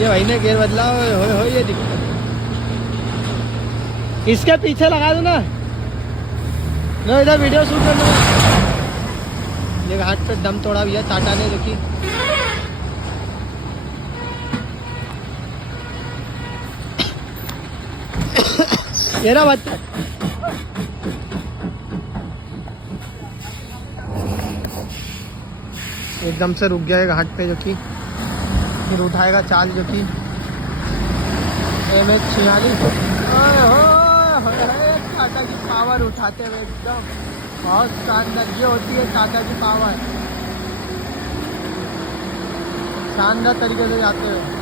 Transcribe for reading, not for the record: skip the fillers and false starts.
ये भाई ने गेयर बदला हो ये दिक्कत। इसके पीछे लगा दो ना, लो इधर वीडियो शूट कर लो। ये घाट पे दम तोड़ा भैया टाटा ने, जो कि ये ना बच्चा एकदम से रुक गया है घाट पे, जो कि फिर उठाएगा चाल, जो कि MH46। टाटा की पावर उठाते हुए एकदम बहुत शानदार, ये होती है टाटा की पावर, शानदार तरीके से जाते हुए।